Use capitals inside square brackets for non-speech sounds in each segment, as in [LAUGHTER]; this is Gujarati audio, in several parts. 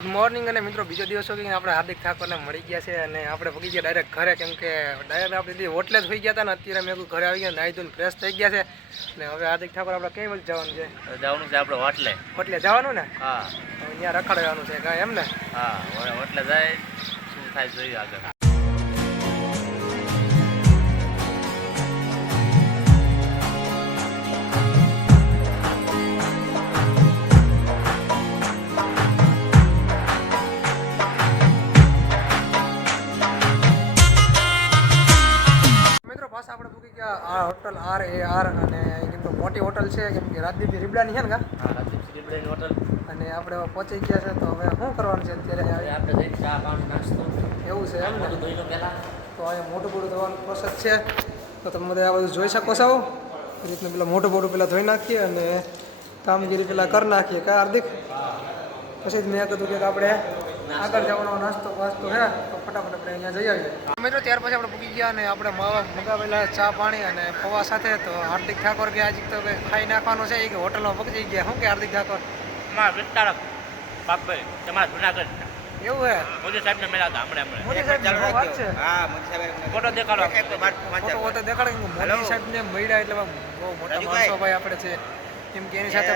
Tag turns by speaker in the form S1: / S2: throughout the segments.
S1: ગુડ મોર્નિંગ અને મિત્રો બીજો દિવસ કે આપણે હાર્દિક ઠાકોરને મળી ગયા છે અને આપણે પગી ગયા ડાયરેક્ટ ઘરે. કેમ કે ડાયરેક્ટ આપણે હોટલે જ હોઈ ગયા હતા ને અત્યારે મેં ઘરે આવી ગયા નાહી ધોઈને ફ્રેશ થઈ ગયા છે. અને હવે હાર્દિક ઠાકોર આપણે કઈ વખત જવાનું છે?
S2: જવાનું છે આપણે હોટલે.
S1: હોટલે જવાનું ને?
S2: હા.
S1: અહીંયા રખડવાનું છે કાંઈ એમ ને?
S2: હા હો- હોટલે જાય શું થાય જોઈએ આગળ.
S1: આર એ આર અને કેમ કે મોટી હોટલ છે કેમ કે રાજદીપ રીબડાની છે ને કા?
S2: રાજદીપ હોટલ.
S1: અને આપણે પહોંચી ગયા છે તો હવે શું કરવાનું છે અત્યારે?
S2: આપણે જઈને ચા પાણી નાસ્તો.
S1: એવું છે એમ ને? તો અહીંયા મોટું મોટું ધોવાનું પ્રોસેસ છે. તો તમે બધા આ બધું જોઈ શકો છો. એ રીતનું પેલા મોટું મોટું પેલા ધોઈ નાખીએ અને કામગીરી પેલા કરી નાખીએ. કા હાર્દિક? પછી જ મેં કીધું કે આપણે આગળ જવાનો નાસ્તો વાસ્તો હે તો ફટાફટ આપણે અહીંયા જઈ આવીએ. મિત્રો ત્યાર પછી આપણે પૂકી ગયા અને આપણે માવા મગાવેલા ચા પાણી અને પૌવા સાથે તો હાર્દિક ઠાકોર કે આજે તો ખાઈ નાખવાનું છે એ કે હોટલમાં પકડી ગયા. શું કે હાર્દિક ઠાકોર?
S2: તમારા વિસ્તારક બાપભાઈ તમારા જુનાગઢ.
S1: એવું હે?
S2: મોદી મળ્યા હતા હમણાં હમણાં
S1: મોદી સાહેબ વાત છે?
S2: ફોટો દેખાડો.
S1: ફોટો ફોટો દેખાડે કે મોદી સાહેબને મળ્યા એટલે બહુ મોટા માણસો ભાઈ આપણે છે. કેમ કે એની સાથે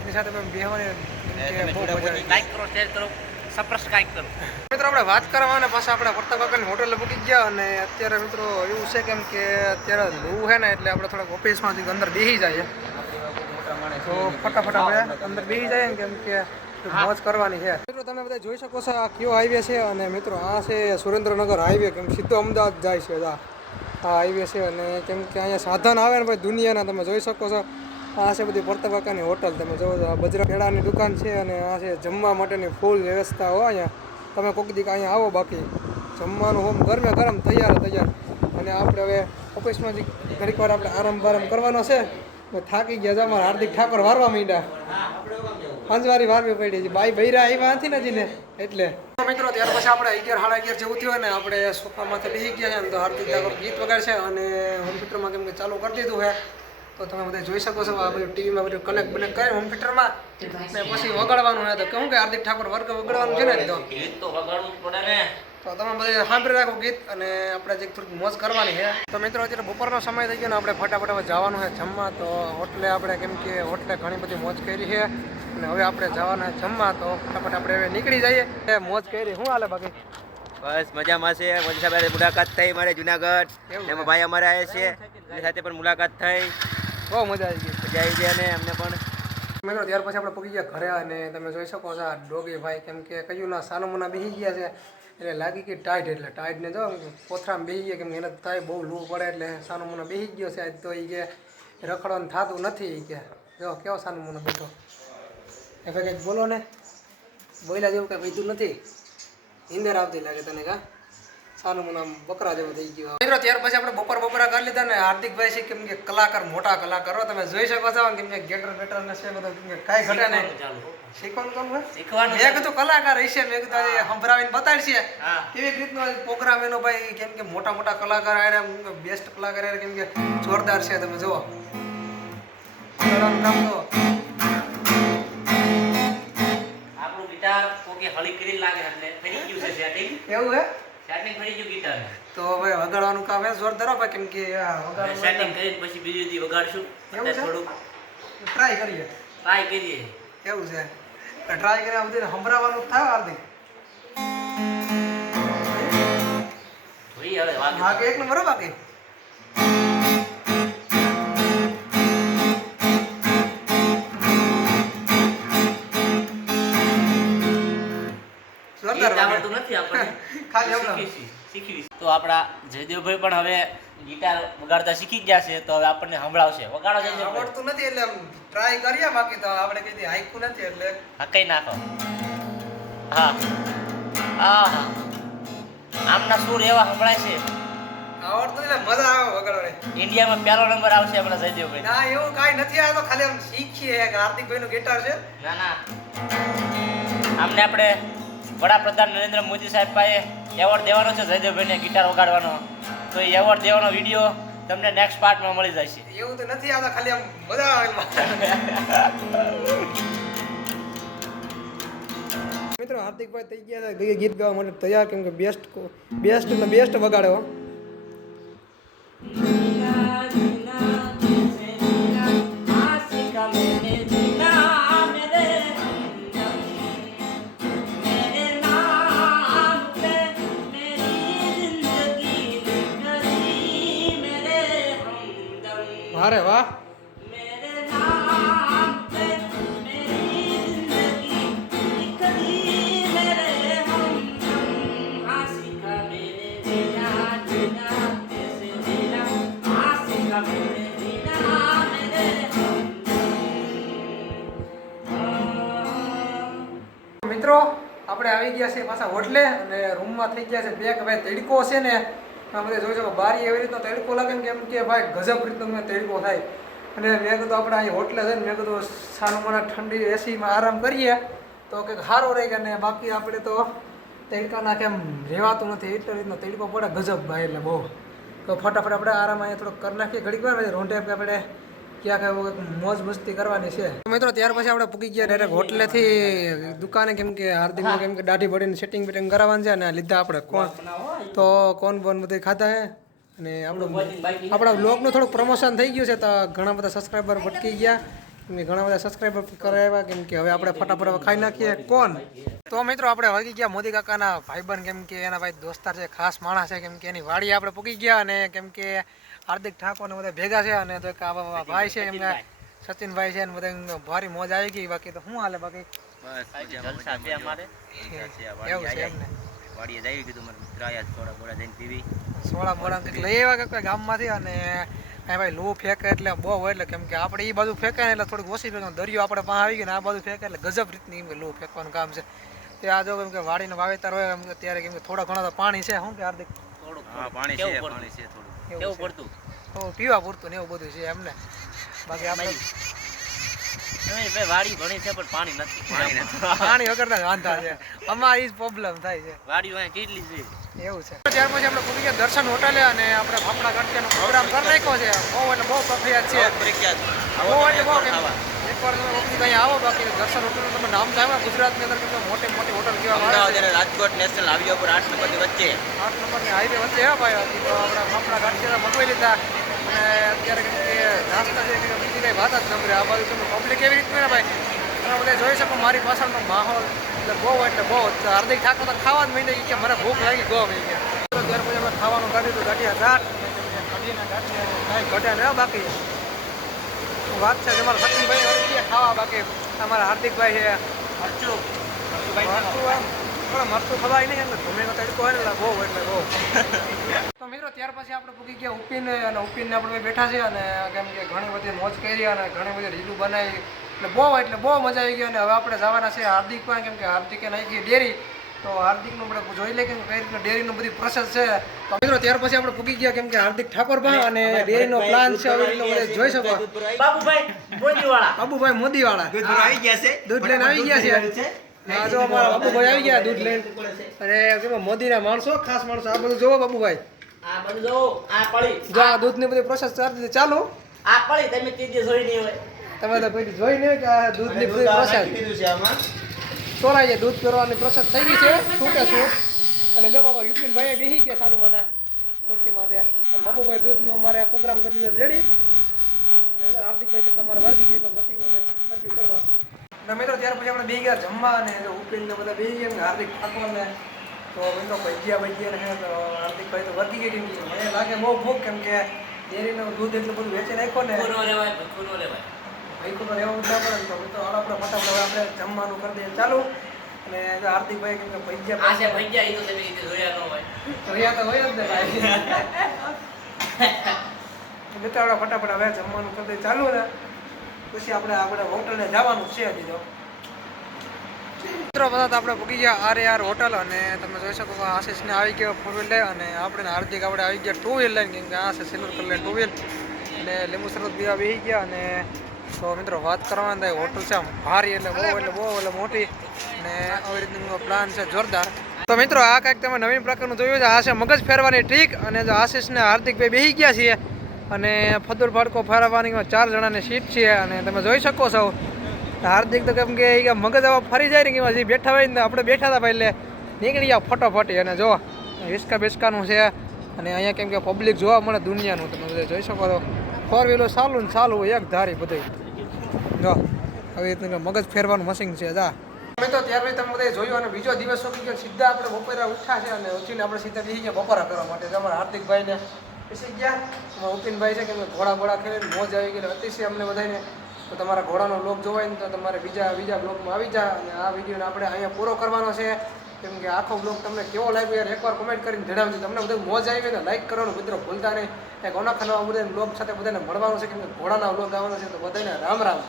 S1: એની સાથે બેહવાની એમ કે બહુ
S2: લાઈક કરો શેર કરો સબસ્ક્રાઇબ કરો.
S1: મિત્રો આપણે વાત કરવા અને પાછા આપણે ફરતા હોટેલ મૂકી ગયા અને અત્યારે મિત્રો એવું છે કેમ કે અત્યારે લૂ છે ને એટલે આપણે થોડાક ઓફિસમાંથી અંદર બેસી જાય તો ફટાફટ આપણે અંદર બેસી જાય ને કેમ કે મોજ કરવાની છે. મિત્રો તમે બધા જોઈ શકો છો આ કયો હાઈવે છે અને મિત્રો આ છે સુરેન્દ્રનગર હાઈવે કેમ સીધો અમદાવાદ જાય છે આ હાઈવે છે અને કેમ કે અહીંયા સાધન આવે ને ભાઈ દુનિયાના તમે જોઈ શકો છો. આ છે બધી પરતવાકાની હોટલ. તમે જોવો છો આ બજરંગ પેડાની દુકાન છે અને આ છે જમવા માટેની ફૂલ વ્યવસ્થા હોય અહીંયા. તમે કોઈક દીક અહીંયા આવો બાકી. જમવાનું હોમ ગરમે ગરમ તૈયાર તૈયાર. અને આપણે હવે ઓફિસમાં જે ઘડીક વાર આપણે આરામ બારામ કરવાનો છે. થાકી ગયા છે હાર્દિક ઠાકોર વારવા માંડ્યા. પાંચવારી વારવી પડી છે. બાઈ બૈરા આવ્યા નથી ને જીને એટલે. મિત્રો, ત્યાર પછી આપણે અગિયાર, સાડા અગિયાર જેવું થયું ને આપણે સોફામાંથી બેસી ગયા છે. તો હાર્દિક ઠાકોર ગીત વગાડશે અને હોમ થિયેટરમાં કેમ કે ચાલુ કરી દીધું છે. તો તમે બધા જોઈ શકો છો આ બધું ટીવીમાં બધું કનેક્ટ બનેક્ટ કરે હોમ થિયેટરમાં ને પછી વગાડવાનું હોય તો કહું કે હાર્દિક ઠાકોર વર્ગ વગાડવાનું છે ને તો.
S2: ગીત તો વગાડવું પડે ને.
S1: તો તમે બધા સાંભળી રાખો ગીત અને આપણે જે થોડીક મોજ કરવાની છે. તો મિત્રો અત્યારે બપોરનો સમય થઈ ગયો ને આપણે ફટાફટ હવે જવાનું છે જમવા. તો હોટલે આપણે કેમ કે હોટલે ઘણી બધી મોજ કરી છે. અને હવે આપણે જવાના છે જમવા. તો ફટાફટ આપણે હવે નીકળી જઈએ. એ મોજ કરી. શું હાલે બાકી?
S3: બસ મજામાં છે. મોદી સાહેબ મુલાકાત થઈ મારે જુનાગઢ. એમાં ભાઈ અમારે આવ્યા છે. એની સાથે પણ મુલાકાત થઈ.
S1: બહુ મજા આવી ગઈ.
S3: મજા આવી ગઈ અને અમને પણ.
S1: મિત્રો ત્યાર પછી આપણે પગી ગયા ઘરે અને તમે જોઈ શકો છો આ ડોગી ભાઈ કેમ કે કયું ના સાનુમુના બેસી ગયા છે. એટલે લાગી ગઈ ટાઈટ એટલે ટાઈટને જો પોથરામાં બેસી ગયા કેમ કે એને થાય બહુ લૂ પડે એટલે સાનુમુના બેસી ગયો છે આજ તો એ કે રખડવાનું થતું નથી એ કે. જો કેવો સાનુમુનો બેઠો? એ ભાઈ કંઈક બોલો ને. બોલ્યા જેવું કંઈ વૈધું નથી. નીંદર આવતી લાગે તને કા? સાનું મને આમ બકરા જેવું થઈ ગયું મિત્રો ત્યાર પછી આપણે બપોર બપોરા કરી લીધા ને હાર્દિકભાઈ છે કેમ કે કલાકાર મોટા કલાકાર. તમે જોઈ શકો છો કેમ કે ગેટર બેટર ને છે બધું કેમ કે કાંઈ ઘટે નહીં. શીખવાનું કોણ
S2: શીખવાનું
S1: મેં કીધું કલાકાર હશે મેં કીધું આજે સંભળાવીને બતાડશે.
S2: હા.
S1: રીતનો પ્રોગ્રામ એનો ભાઈ કેમ કે મોટા મોટા કલાકાર બેસ્ટ કલાકાર કેમ કે જોરદાર છે તમે જુઓ. કામ તો
S2: આપણું ગિટાર કોકે હળી કરી લાગે એટલે થઈ ગયું છે સેટિંગ
S1: એવું હે?
S2: ગયું ગિટાર
S1: તો હવે વગાડવાનું કામ હે જોર ધરો કેમ કે
S2: સેટિંગ કરીને પછી બીજી દી વગાડશું.
S1: એવું
S2: થોડુંક.
S1: ટ્રાય કરીએ.
S2: ટ્રાય કરીએ.
S1: એવું છે. ટ્રાય કરીને બધી સંભળાવવાનું થાય હાર્દિક.
S2: ભાઈ હવે વાગે.
S1: એક નંબર હો
S2: આવડતું નથી આપણને. [LAUGHS]
S1: ખાલી
S2: શીખીશું. તો આપણા જયદેવભાઈ પણ હવે ગિટાર વગાડતા શીખી ગયા છે તો હવે આપણને સંભળાવશે. વગાડો જયદેવભાઈ.
S1: આવડતું નથી એટલે ટ્રાય કરીએ બાકી તો આપણે કીધી હાઈકું નથી એટલે.
S2: હા કઈ નાખો. હા. હા હા. આમના સુર એવા સંભળાય છે.
S1: આવડતું એટલે મજા આવે વગાડવાની.
S2: ઇન્ડિયામાં પહેલો નંબર આવશે આપણા જયદેવભાઈ.
S1: ના એવું કાંઈ નથી આવતો ખાલી આમ શીખીએ હાર્દિકભાઈ નું ગિટાર છે.
S2: ના ના. આમને આપણે વડાપ્રધાન નરેન્દ્ર મોદી સાહેબ પાસે એવોર્ડ દેવાનો છે જયદેવભાઈને ગિટાર વગાડવાનો. તો એ એવોર્ડ દેવાનો વીડિયો તમને નેક્સ્ટ પાર્ટમાં મળી જશે.
S1: એવું તો નથી આવતા, ખાલી આમ એમાં. મિત્રો હાર્દિકભાઈ થઈ ગયા ગીત ગાવા માટે તૈયાર, કેમ કે બેસ્ટ બેસ્ટ બેસ્ટ વગાડ્યો વારે વાહ. મિત્રો આપણે આવી ગયા છે પાછા હોટલે અને રૂમમાં થઈ ગયા છે બે કે ભાઈ તડકો છે ને. બધે જોઈ શકો, બારી એવી રીતનો તડકો લાગે ને કેમ કે ભાઈ ગજબ રીતનો મેં તડકો થાય. અને મેં કીધું આપણે અહીં હોટલે છે ને મેં કીધું સાનું મને ઠંડી એસીમાં આરામ કરીએ. તો કંઈક સારું રહી ગયા ને બાકી આપણે તો તડકાના કેમ રહેવાતું નથી. એટલી રીતનો તડકો પડે ગજબ ભાઈ એટલે બહુ. તો ફટાફટ આપણે આરામ અહીંયા થોડોક કરી નાખીએ. ઘડીક વાર રોંઢે આપણે ક્યાંક એવું મોજ મસ્તી કરવાની છે. મિત્રો, ત્યાર પછી આપણે પૂકી ગયા ડાયરેક્ટ હોટલેથી દુકાને, કેમ કે હાર્દિકને કેમ કે દાઢી પડીને સેટિંગ બેટિંગ કરાવવાનું છે અને લીધા આપણે કોણ? તો કોણ બોન બધું ખાતા હે? અને આપણું આપણા બ્લોગનું થોડુંક પ્રમોશન થઈ ગયું છે તો ઘણા બધા સબસ્ક્રાઈબર ભટકી ગયા. ને ઘણા બધા સબસ્ક્રાઈબર કરાવ્યા કેમ કે હવે આપણે ફટાફટ ખાઈ નાખીએ. કોણ તો મિત્રો આપણે વાગી ગયા મોદી કાકાના ભાઈબંધ કેમ કે એના ભાઈ દોસ્તાર છે ખાસ માણસ છે કેમ કે એની વાડી આપણે પૂકી ગયા અને કેમ કે હાર્દિક ઠાકોરને બધા ભેગા છે અને તો એક આવા ભાઈ છે એમને સચિનભાઈ છે ને બધા ભારી મોજ આવી ગઈ. બાકી તો શું હાલે બાકી?
S3: બસ
S2: છે અમારે.
S1: એવું છે એમને.
S3: વાડીએ જઈ કીધું મારા મિત્ર. આયા થોડા બોડા જઈને પીવી.
S1: સોળા મોડા લઈ આવ્યા કે ગામમાંથી અને અહીં ભાઈ લો ફેંકે એટલે બહુ હોય એટલે કેમ કે આપણે એ બાજુ ફેંકે ને એટલે થોડીક ઓછી ફેંકે. દરિયો આપણે પાસે આવી ગયો ને આ બાજુ ફેંકે એટલે ગજબ રીતની એમ કે લો ફેંકવાનું કામ છે. તે આ જો કેમ કે વાડીને વાવેતર હોય એમ કે ત્યારે કેમ કે થોડા ઘણા તો પાણી છે શું કે હાર્દિક?
S2: થોડું
S3: હા પાણી છે પાણી છે થોડું.
S1: એવું
S2: કેવું પડતું?
S1: તો પીવા પૂરતું ને એવું બધું છે એમને. બાકી આપણે
S2: વાડી ઘણી છે પણ પાણી નથી.
S3: પાણી વગર
S1: પાણી વાંધા છે. અમારી જ પ્રોબ્લેમ થાય છે.
S2: વાડી અહીંયા કેટલી છે.
S1: એવું છે. ત્યાર પછી આપણે પૂરી દર્શન હોટલે અને આપણે ફાફડા ગાંઠિયાનો પ્રોગ્રામ કરી નાખ્યો છે. બહુ એટલે બહુ પ્રખ્યાત છે.
S3: પ્રખ્યાત.
S1: બહુ એટલે બહુ એકવાર તમે ઓપનિંગ અહીંયા આવો બાકી દર્શન હોટલનું તમે નામ ગુજરાતની અંદર કેટલો મોટી મોટી હોટલ કહેવામાં
S3: અમદાવાદ અને રાજકોટ નેશનલ હાઈવે ઉપર આઠ નંબરની વચ્ચે.
S1: આઠ નંબરની હાઈવે વચ્ચે હા ભાઈ. તો આપણે ફાફડા મગવાઈ લીધા. અને અત્યારે કેમ કે નાસ્તા છે કે બીજી કંઈ વાત જ ન કરે આ બાજુ તમે પબ્લિક એવી રીતની ને ભાઈ? તમે બધા જોઈ શકો મારી પાછળનો માહોલ. એટલે બહુ એટલે બહુ હાર્દિક ઠાકોર તો ખાવા જ મહિને કે મને ભૂખ લાગી ગો મહી ગયા તો ત્યાર પછી અમે ખાવાનું કાઢ્યું તો ગાંઠિયા ચાટ કઢીના ગાંઠિયા કાંઈ ઘટે ને બાકી. વાત છે? તમારા સચિનભાઈ ખાવા બાકી. અમારા હાર્દિકભાઈ છે.
S2: મરચું
S1: મરચું ખવાય નહીં એટલે ધૂમેનો તડકો હોય ને બહુ એટલે બહુ. મિત્રો ત્યાર પછી આપણે પૂકી ગયા ઉપિન અને ઉપિનને આપણે બેઠા છે અને કેમ કે ઘણી બધી મોજ કરી અને ઘણી બધી રીલું બનાવી. એટલે બહુ એટલે બહુ મજા આવી ગઈ અને હવે આપણે જવાના છે હાર્દિક પણ કેમ કે હાર્દિકે નાખી ડેરી. તો હાર્દિકનું આપણે જોઈ લે કેમ કઈ રીતનું ડેરીનું બધી પ્રોસેસ છે. તો મિત્રો ત્યાર પછી આપણે પૂકી ગયા કેમ કે હાર્દિક ઠાકોર ભાઈ અને ડેરીનો પ્લાન છે હવે રીતનો બધા જોઈ શકો.
S2: બાબુભાઈ મોદીવાળા.
S1: બાબુભાઈ મોદીવાળા.
S3: દૂધ આવી ગયા છે.
S1: દૂધ લઈને આવી ગયા છે. જો અમારા બાબુભાઈ આવી ગયા દૂધ લઈને. અને મોદીના માણસો ખાસ માણસો. આ બધું જોવો બાબુભાઈ.
S2: આ બંધો આ પડી
S1: જો આ દૂધની બધી પ્રોસેસ ચાલતી ચાલુ.
S2: આ પડી તમે ત્રીજી જોઈ નહીં હોય.
S1: તમે તો કોઈ જોઈ નહીં કે આ દૂધની બધી પ્રોસેસ ચોરાઈ જાય દૂધ પીરવાની પ્રોસેસ થઈ ગઈ છે. છૂટે છૂટ અને જો બાબા ભાઈ બેસી ગયા સાનું મને ખુરશી માથે અને બાબુભાઈ દૂધનો અમારે પ્રોગ્રામ કરી દીધો રેડી અને એટલે હાર્દિકભાઈ કે તમારે વર્ગી ગયું કે મશીનમાં કંઈક પટ્યું કરવા. અને મિત્રો ત્યાર પછી આપણે બે ગયા જમવા અને જો ને બધા બે ગયા હાર્દિક ઠાકોર ને તો મિત્રો ભજીયા ભજીયા ને તો હાર્દિકભાઈ તો વધી ગઈ કે મને લાગે બહુ ભૂખ કેમ કે ડેરીનું દૂધ એટલું બધું વેચી નાખ્યો ને.
S2: રહેવાય ભૂખું ન
S1: ભાઈ તો રહેવું ના પડે તો તો આપણે ફટાફટ હવે આપણે જમવાનું કરી દઈએ. ચાલુ. અને હાર્દિકભાઈ કેમ કે ભજીયા
S2: આજે ભજીયા એ તો તમે રીતે જોયા ન હોય.
S1: જોયા તો હોય જ ને ભાઈ. મિત્રો આપણે ફટાફટ હવે જમવાનું કરી દઈએ. ચાલુ ને. પછી આપણે આપણે હોટલને જવાનું છે હજી તો. મિત્રો, બધા આપણે પૂગી ગયા આર આર હોટલ અને તમે જોઈ શકો કે આશીષને આવી ગયો ફોર વ્હીલ લઈ અને આપણે હાર્દિક આપણે આવી ગયા ટુ વ્હીલ લઈને, કેમ કે આ છે સિલ્વર કલર ટુ વ્હીલ અને લીંબુ શરબત બીવા બેસી ગયા અને તો મિત્રો વાત કરવાની થાય, હોટલ છે આમ ભારી એટલે બહુ એટલે બહુ, એટલે મોટી અને આવી રીતનું પ્લાન છે જોરદાર. તો મિત્રો, આ કંઈક તમે નવીન પ્રકારનું જોયું છે, આ છે મગજ ફેરવાની ટ્રીક અને જો આશીષને હાર્દિકભાઈ બેસી ગયા છીએ અને ફદુર ફાડકો ફેરવવાની ચાર જણાની સીટ છે અને તમે જોઈ શકો છો હાર્દિક તો કેમ કે મગજ આવા ફરી જાય ને કે એમાં જે બેઠા હોય ને આપણે બેઠા હતા પહેલે, નીકળી ગયા ફટોફટી. અને જો, હિસકા બિસ્કાનું છે. અને અહીંયા કેમ કે પબ્લિક જોવા મળે દુનિયાનું, તમે બધા જોઈ શકો છો. ફોર વ્હીલર ચાલુ ને ચાલુ એક ધારી બધું. જો રીતનું મગજ ફેરવાનું મશીન છે, જા. અમે તો ત્યાર પછી તમે બધા જોયું અને બીજો દિવસ શું ગયો સીધા આપણે બપોરે ઉઠ્યા છે અને ઉઠીને આપણે સીધા બેસી ગયા બપોરા કરવા માટે. તો અમારા હાર્દિકભાઈને બેસી ગયા. ઉપિનભાઈ છે કે ઘોડા ઘોડા ખેલીને મોજ આવી ગયેલી અતિશય અમને બધાને તો તમારા ઘોડાનો બ્લોગ જોવાય ને તો તમારે બીજા બીજા બ્લોગમાં આવી જા અને આ વિડીયોને આપણે અહીંયા પૂરો કરવાનો છે. કેમ કે આખો બ્લોગ તમને કેવો લાગ્યો યાર? એકવાર કોમેન્ટ કરીને જણાવજો. તમને બધું મોજ આવી ને લાઈક કરવાનું મિત્રો, ભૂલતા નહીં. એક ઓના નવા બધા બ્લોગ સાથે બધાને મળવાનું છે. કેમ કે ઘોડાના બ્લોગ આવવાનો છે તો બધાને રામ રામ.